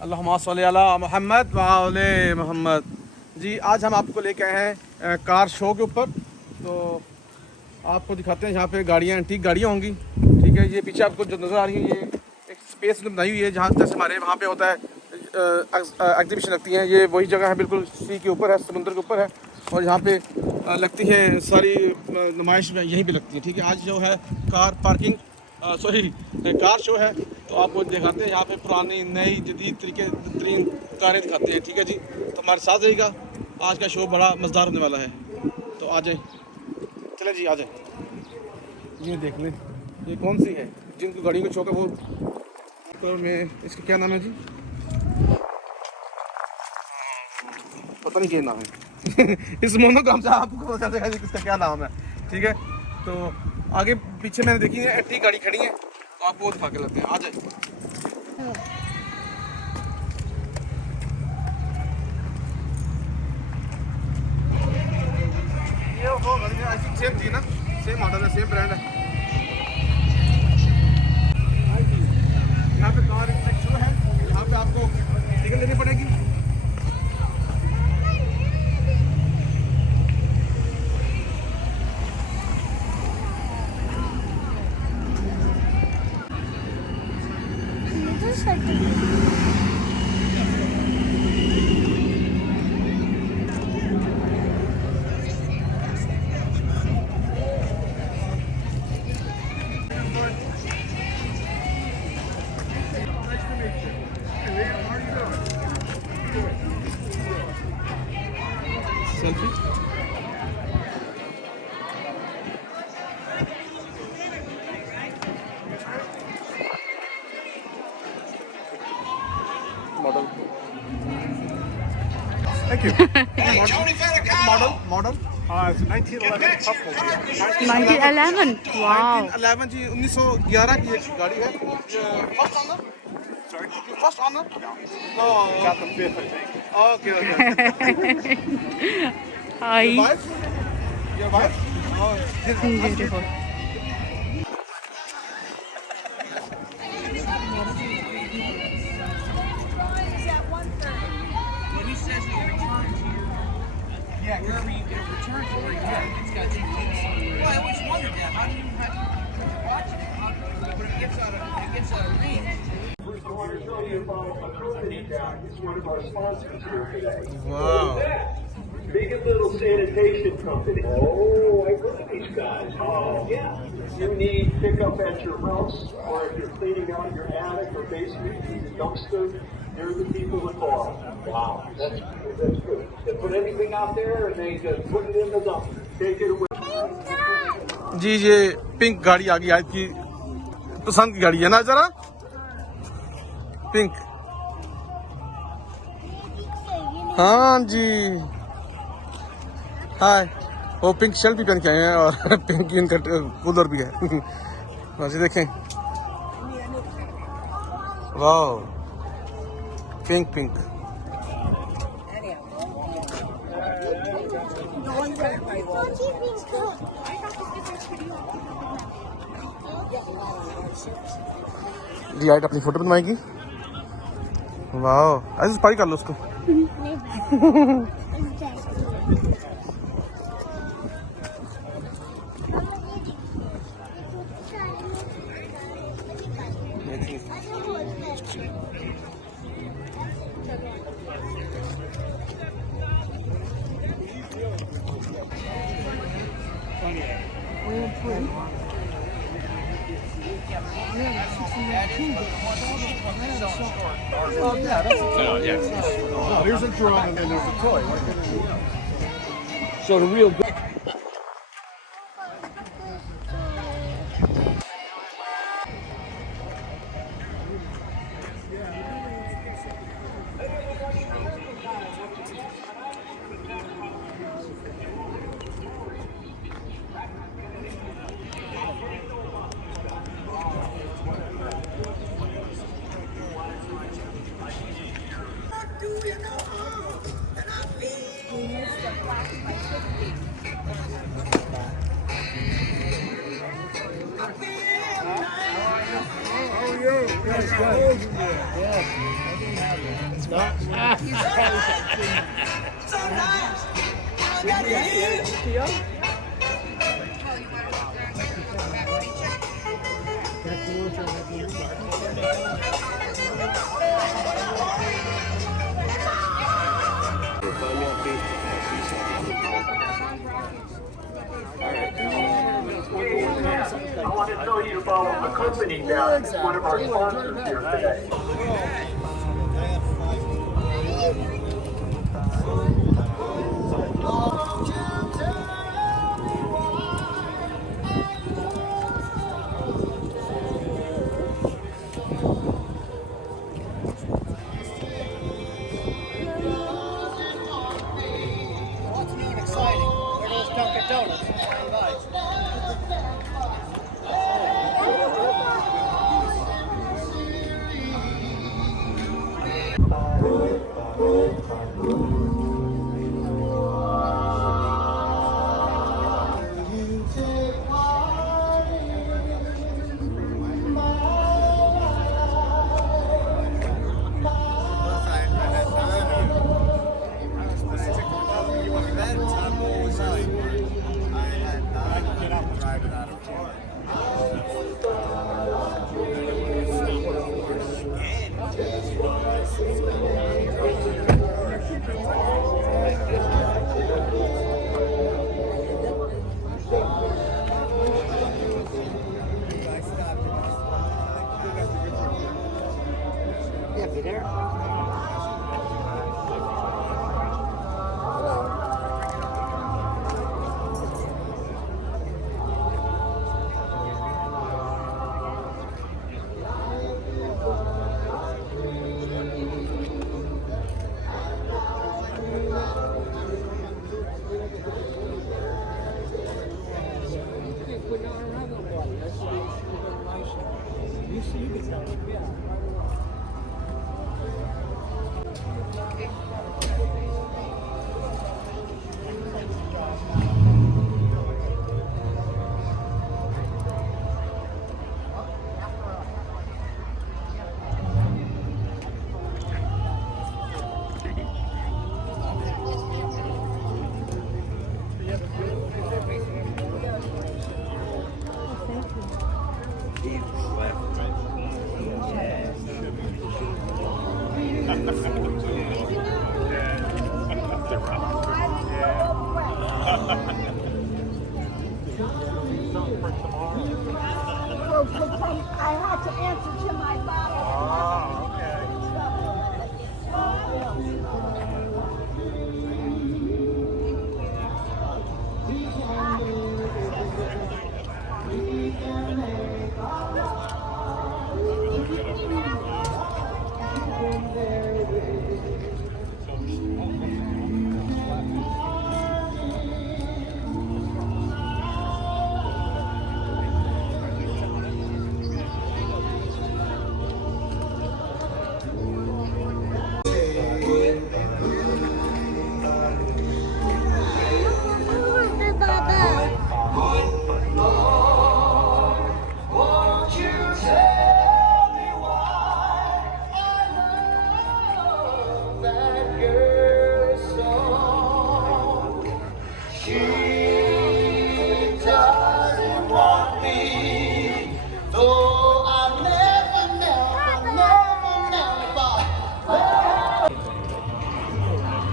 अल्लाहुम्मा सल्ली अला मोहम्मद व आले मोहम्मद। जी आज हम आपको लेके आए हैं कार शो के ऊपर। तो आपको दिखाते हैं यहाँ पे गाड़ियाँ एंटीक गाड़ियाँ होंगी। ठीक है, ये पीछे आपको जो नज़र आ रही है ये एक स्पेस बनाई हुई है जहाँ जैसे हमारे वहाँ पे होता है एग्जीबिशन लगती हैं। ये वही जगह है, बिल्कुल सी के ऊपर है, समुद्र के ऊपर है और यहाँ पे लगती है सारी नुमाइश में यहीं पे लगती है। ठीक है, आज जो है कार पार्किंग कार शो है। तो आपको दिखाते हैं यहाँ पे पुरानी नई जदीद तरीके तरीन कारें दिखाते हैं। ठीक है जी, तो हमारे साथ रहिएगा, आज का शो बड़ा मज़ेदार होने वाला है। तो आ जाए, चले जी आ जाए। ये देख लें, ये कौन सी है जिनको गाड़ी को शौक है वो। तो मैं इसका क्या नाम है जी, पता नहीं क्या नाम है इस मोनोग्राम से आपको पता चलेगा जी इसका क्या नाम है। ठीक है, तो आगे पीछे मैंने देखी है एंटीक गाड़ी खड़ी है, तो आपको वो दिखा के लगते हैं। आ जाए। ये वो गाड़ी आई थिंक सेम थी ना, सेम मॉडल है, सेम ब्रांड है। यहाँ पे कार शो है, यहाँ पे आपको टिकट लेनी पड़ेगी। Selfie model, Thank you. Model It's a 1911 couple. 1911 wow 1911 जी, 1911 की एक गाड़ी है। First owner, Sorry? First owner. Got the fifth, I think. Okay okay. hi wife, your wife. beautiful Yeah, wherever you get return to where you get, it's got two links. Well, I always wondered that. How do you watch it? When it gets out of range. First, I want to tell you about a company that is one of our sponsors here today. वाह, Big and Little Sanitation Company. Oh, I've heard of these guys. Oh, yeah. You need pickup at your house, or if you're cleaning out your attic or basement, you need a dumpster. They're the people to call. Wow, that's good. They put anything out there and they just put it in the dumpster. Take it away. जी ये pink गाड़ी आ गई, आज की पसंद की गाड़ी है ना, जरा पिंक। हाँ जी, हाय। वो पिंक शर्ट भी पहन के आए हैं और पिंक इनका कूलर भी है वैसे देखें, वाह, पिंक पिंक। जी आइट अपनी फोटो बनवाएगी। वाह, ऐसे स्पाई कर लो उसको। No, there's a drone and then there's a toy. So the real Sometimes. I got it. I want to tell you about accompanying that is one of our sponsors here today. What's new and exciting? Where those Dunkin' Donuts? I had to answer to my father.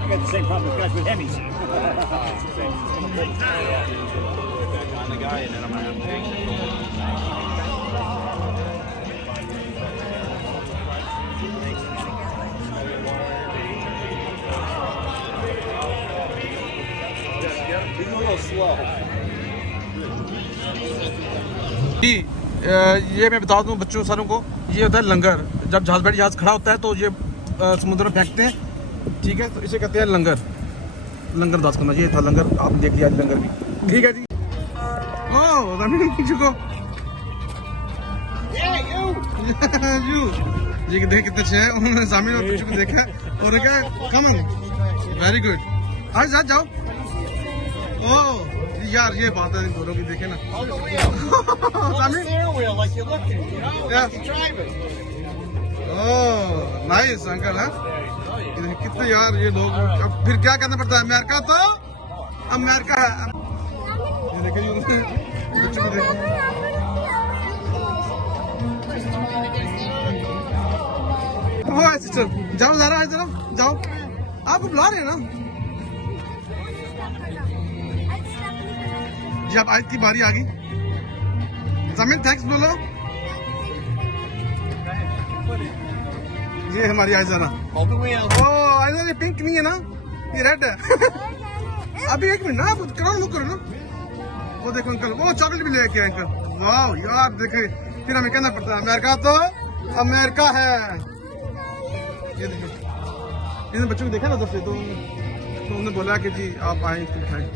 I got the same problem with guys with Emmys. जी ये मैं बता दूं बच्चों सारों को, ये होता है लंगर। जब जहाज बड़ी जहाज खड़ा होता है तो ये समुद्र में फेंकते हैं, ठीक है, तो इसे कहते हैं लंगर। लंगर दास करना, ये था लंगर, आपने देख लिया लंगर भी, ठीक है जी। ओह चुको यू ये देख कितने अच्छे हैं, उन्होंने सामने और पिछू को देखा और क्या कम वेरी गुड। आज साथ जाओ। ओह यार ये बात है इन दोनों की, देखे ना Steering wheel like you're looking, you know, like you're driving. Oh nice uncle है। ये देखिए कितने यार ये लोग, अब फिर क्या करना पड़ता है, अमेरिका तो अमेरिका है। ये देखिए बच्चों को देखिए। सिस्टर जाओ जा रहा है, जरा जाओ, आपको बुला रहे हैं ना जी। अब आज की बारी आ गई, जमीन थैंक्स बोलो। ये हमारी आयजाना। ओ आयजाना ये पिंक नहीं है ना, ये रेड है। अभी एक मिनट ना, आप करो ना, करो ना। वो देखो अंकल, वो चॉकलेट भी लेके आए अंकल। वाह यार देखे, फिर हमें कहना पड़ता है अमेरिका तो अमेरिका है। ये देखो इन्होंने बच्चों को देखा ना उधर से, तो उन्होंने बोला कि जी आप आए इसको खाएं।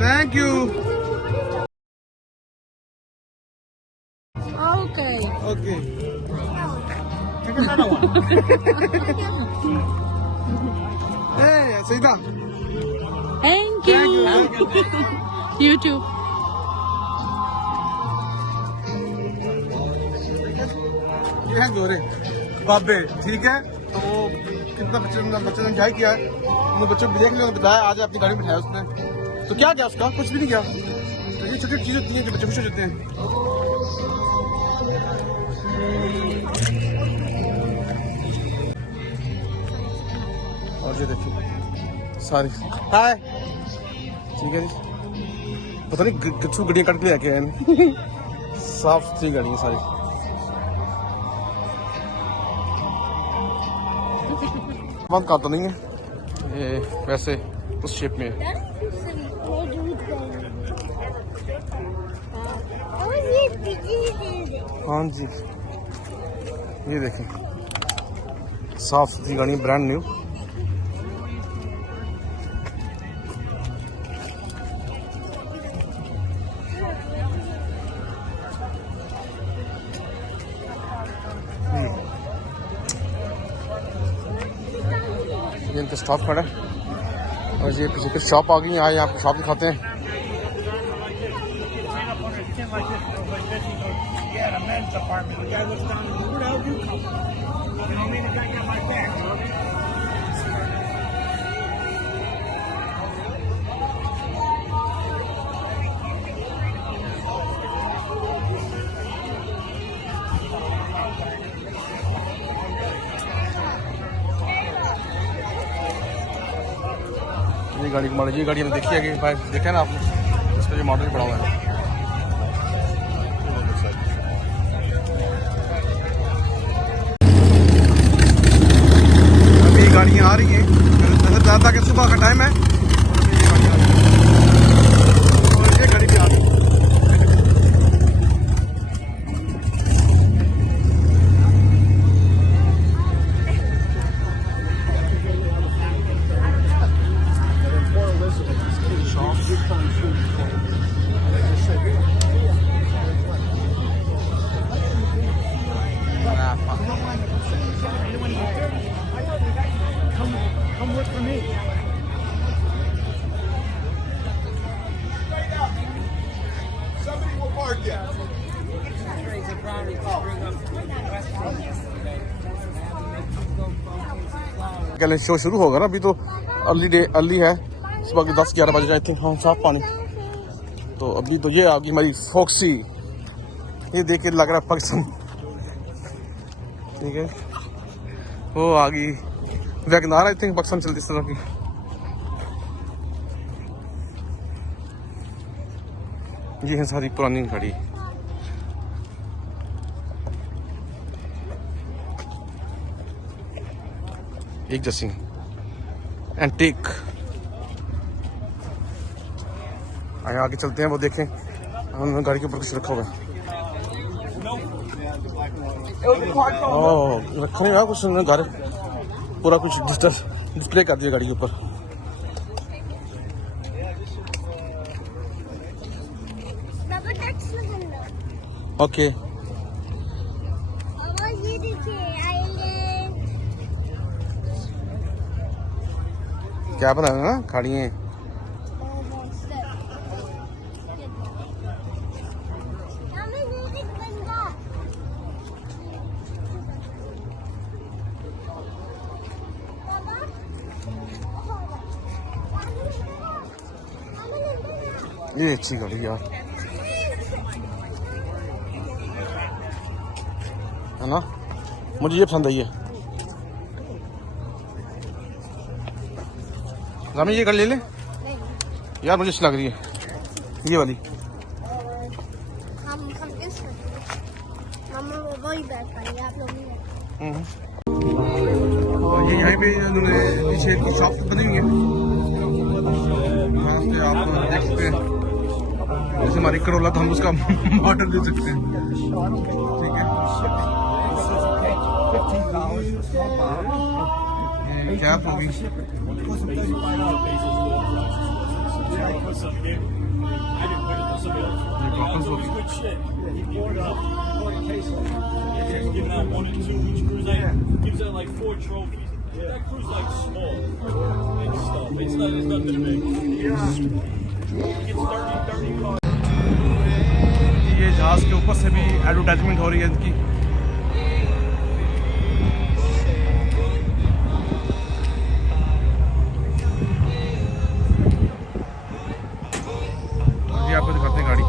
Thank you. Okay. ओके सीधा Thank you. You too. ये है गोरे बाबे, ठीक है। तो कितना बच्चे ने एंजॉय किया है, उन्होंने बच्चों को देख लिया, बताया आज अपनी गाड़ी में बिठाया उसने। तो क्या क्या उसका, कुछ भी नहीं किया। तो ये छोटी चीज होती है जो बच्चे खुश हो जाते हैं। और ये देखिए सारी हाय, ठीक है जी। पता नहीं कितनी गाड़ियाँ काट के लेके आए हैं। साफ सुथरी गाड़ियाँ सारी। बहुत का तो नहीं है ये, वैसे उस शेप में है। हाँ जी ये देखें, साफ सुथरी गाड़ी, ब्रांड न्यू। ये इनका स्टॉप खड़ा है और ये पीछे फिर शॉप आ गई। आए आपको शॉप दिखाते हैं। ये गाड़ी का मॉडल, ये गाड़ी हमने देखी है कि भाई देखा ना आपने, इसका जो मॉडल पड़ा हुआ है। अभी गाड़ियाँ आ रही हैं, नजर आता कि सुबह का टाइम है और ये गाड़ी भी आ रही है। कल शो शुरू होगा ना, अभी तो अर्ली है, सुबह के 10-11 बजे आई थिंक। हाँ साफ पानी। तो अभी तो ये आ गई हमारी फॉक्सी, ये देख के लग रहा है पाकिस्तान, ठीक है। वो आ गई वैगनार, आई थिंक पाकिस्तान चलती इस तरह की। ये है सारी पुरानी गाड़ी। एक जैसी एंटीक। आगे आगे चलते हैं, वो देखें हमने गाड़ी के ऊपर कुछ रखा हुआ है। ओह रखा नहीं यार कुछ, घर पूरा कुछ डिस्प्ले कर दिया गाड़ी के ऊपर। ओके क्या बना रहे ना गाड़ी है। ये अच्छी गाड़ी यार, है ना, मुझे ये पसंद आई है। रामी ये गाड़ी ले ले यार, मुझे अच्छी लग रही है ये वाली। हम इस मम्मा वो वही बैठ पाएंगे, आप लोग नहीं बैठ और ये यहाँ पे इन्होंने पीछे की शॉप बनी हुई है, वहाँ से आप देख सकते हैं। जैसे हमारी करोला तो हम उसका ऑर्डर दे सकते हैं, ठीक है। ये क्या होगी, Giving out 1 and 2 each cruise. Gives out like 4 trophies. That cruise like small and stuff. It's nothing big. It's 30 cars. ये जहाज के ऊपर से भी एडवर्टाइजमेंट हो रही है इनकी। ये आपको दिखाते हैं गाड़ी।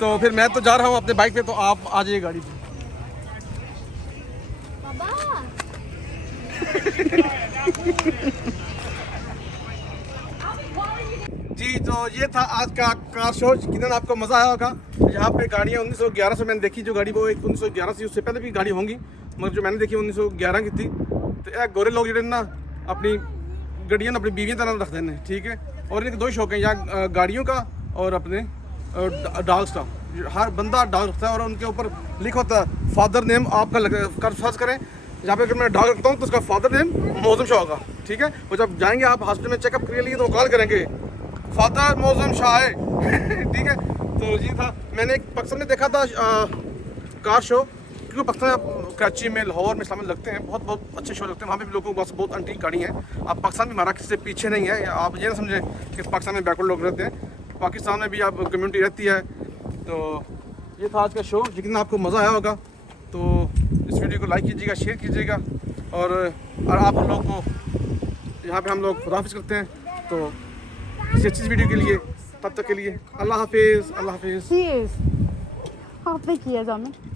तो फिर मैं तो जा रहा हूँ अपने बाइक पे, तो आप आ जाइए गाड़ी पे। पापा जी तो ये था आज का कार शो। कितना आपको मज़ा आया होगा। यहाँ पे गाड़ियाँ 1911 से मैंने देखी, जो गाड़ी वो एक 1911 से, उससे पहले भी गाड़ी होंगी, मगर जो मैंने देखी 1911 की थी। तो एक गोरे लोग जो ना अपनी गड्डियाँ अपनी बीवियाँ तरह रख देने, ठीक है। और इनके दो ही शौक हैं, यहाँ गाड़ियों का और अपने डॉग्स का। हर बंदा डॉग रखता है और उनके ऊपर लिखा होता है फादर नेम आपका कर फर्ज करें। यहाँ पे अगर मैं डॉग रखता हूँ तो उसका फादर नेम मौजम शाह होगा, ठीक है। और जब जाएंगे आप हॉस्पिटल में चेकअप के लिए तो वो कॉल करेंगे फादर मौजम शाह है ठीक है। तो ये था, मैंने एक पाकिस्तान में देखा था कार शो, क्योंकि पाकिस्तान में कराची में, लाहौर में, इस्लामाबाद लगते हैं, बहुत बहुत अच्छे शो लगते हैं। वहाँ पे भी लोगों के पास बहुत अंटीक गाड़ी हैं। आप पाकिस्तान में हमारा किसी से पीछे नहीं है, आप ये ना समझें कि पाकिस्तान में बैकवर्ड लोग रहते हैं। पाकिस्तान में भी आप कम्युनिटी रहती है। तो ये था आज का शो, लेकिन आपको मज़ा आया होगा। तो इस वीडियो को लाइक कीजिएगा, शेयर कीजिएगा, और आप लोगों को यहाँ पे हम लोग खुदाफिज करते हैं। तो किसी अच्छी वीडियो के लिए, तब तक के लिए अल्लाह हाफिज़, अल्लाह हाफिज़। Cheers. Happy years, Amin.